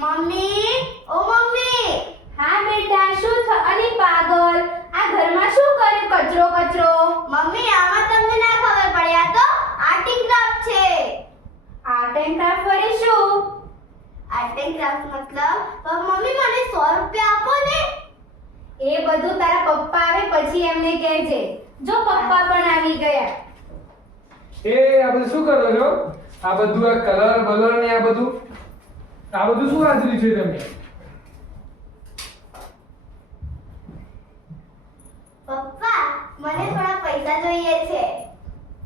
Mummy? ઓ mummy! હા બેટા શું થ અરે પાગલ આ ઘરમાં શું કર્યું? કચરો કચરો. મમ્મી આમાં તમને ના ખબર પડ્યા તો તો આર્ટિંગ ક્રાફ્ટ છે. આર્ટ એન્ડ ક્રાફ્ટ વળી શું? આર્ટ એન્ડ ક્રાફ્ટ મતલબ પણ મમ્મી મને 100 રૂપિયા આપો ને. એ બધું તારા પપ્પા આવે પછી એમને કહેજે. જો પપ્પા પણ આવી ગયા. એ આ બધું શું કરો છો? આ બધું આ કલર બલર ને આ બધું? આ બધું શું હાજરી છે તમે પપ્પા મને થોડા પૈસા જોઈએ છે.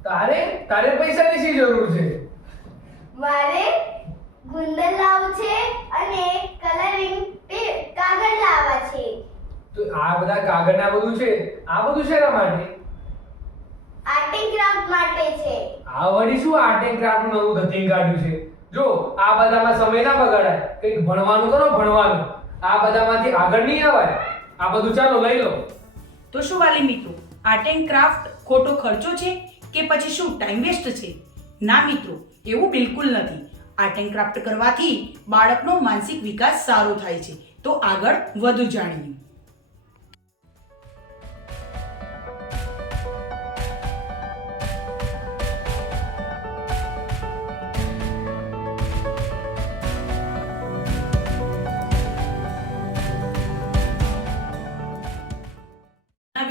તારે? તારે પૈસાની શી જરૂર છે. મારે ગુંદર લાવવું છે અને કલરિંગ કાગળ લાવવા છે. તો આ બધા કાગળ બધું છે? આ બધું શેના માટે? એન્ડ ક્રાફ્ટ માટે છે. આ વળી શું આર્ટ એન્ડ ક્રાફ્ટ નવું ધતિંગ કાઢ્યું છે? જો, આ બધામાં સમય ના બગાડાય કંઈક ભણવાનું કરો ભણવાનું. આ બધામાંથી આગળ નહીં આવાય આ બધું ચાલો લઈ લો. તો શું વાલી મિત્રો, આર્ટ એન્ડ ક્રાફ્ટ ખોટો ખર્ચો છે કે પછી શું ટાઈમ વેસ્ટ છે? ના મિત્રો, એવું બિલકુલ નથી. આર્ટ એન્ડ ક્રાફ્ટ કરવાથી બાળકનો માનસિક વિકાસ સારો થાય છે. તો આગળ વધુ જાણીએ.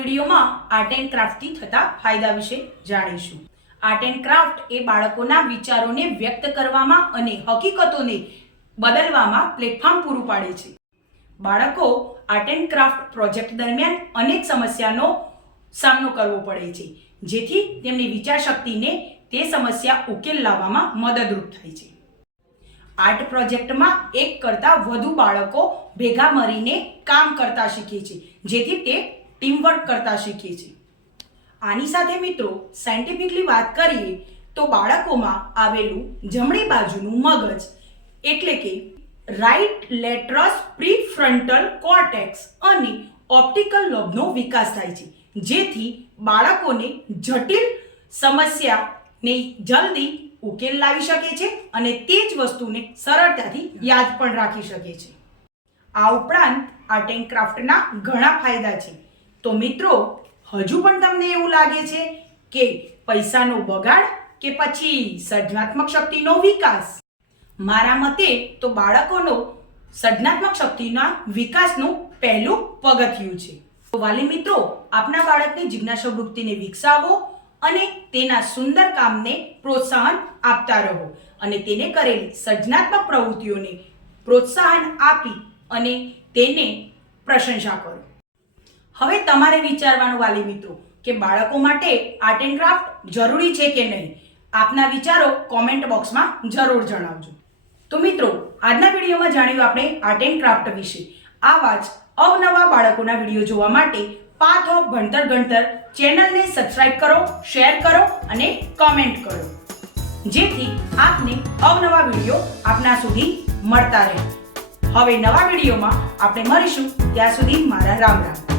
વિડીયોમાં આર્ટ એન્ડ ક્રાફ્ટથી થતા ફાયદા વિશે જાણીશું. આર્ટ એન્ડ ક્રાફ્ટ એ બાળકોના વિચારોને વ્યક્ત કરવામાં અને હકીકતોને બદલવામાં પ્લેટફોર્મ પૂરું પાડે છે. બાળકો આર્ટ એન્ડ ક્રાફ્ટ પ્રોજેક્ટ દરમિયાન અનેક સમસ્યાનો સામનો કરવો પડે છે, જેથી તેમની વિચારશક્તિને તે સમસ્યા ઉકેલ લાવવામાં મદદરૂપ થાય છે. આર્ટ પ્રોજેક્ટમાં એક કરતાં વધુ બાળકો ભેગા મળીને કામ કરતા શીખે છે, જેથી તે ટીમવર્ક કરતા શીખીએ છીએ આની સાથે મિત્રો, સાયન્ટિફિકલી વાત કરીએ તો બાળકોમાં આવેલું જમણી બાજુનું મગજ, એટલે કે રાઈટ લેટરસ પ્રીફ્રન્ટલ કોર્ટેક્સ અને ઓપ્ટિકલ લોબનો વિકાસ થાય છે. જેથી બાળકોને જટિલ સમસ્યાને જલ્દી ઉકેલ લાવી શકે છે અને તે જ વસ્તુને સરળતાથી યાદ પણ રાખી શકે છે. આ ઉપરાંત આર્ટ એન્ડ ક્રાફ્ટના ઘણા ફાયદા છે. તો મિત્રો, હજુ પણ તમને એવું લાગે છે કે પૈસાનો બગાડ કે પછી સર્જનાત્મક શક્તિનો વિકાસ? મારા મતે તો બાળકોનો સર્જનાત્મક શક્તિના વિકાસનું પહેલું પગથિયું છે. તો વાલી મિત્રો, આપના બાળકની જિજ્ઞાસા વૃત્તિને વિકસાવો અને તેના સુંદર કામને પ્રોત્સાહન આપતા રહો અને તેને કરેલી સર્જનાત્મક પ્રવૃત્તિઓને પ્રોત્સાહન આપી અને તેને પ્રશંસા કરો. હવે તમારે વિચારવાનું વાલી મિત્રો, કે બાળકો માટે આર્ટ એન્ડ ક્રાફ્ટ જરૂરી છે કે નહીં? આપના વિચારો કોમેન્ટ બોક્સમાં જરૂર જણાવજો. તો મિત્રો, આજના વિડીયોમાં જાણ્યું આપણે આર્ટ એન્ડ ક્રાફ્ટ વિશે. આવા જ અવનવા બાળકોના વીડિયો જોવા માટે પાથ ઓફ ભણતર ગણતર ચેનલને સબસ્ક્રાઇબ કરો, શેર કરો અને કોમેન્ટ કરો. જેથી આપને અવનવા વીડિયો આપના સુધી મળતા રહે. હવે નવા વિડીયોમાં આપણે મળીશું. ત્યાં સુધી મારા રામ રામ.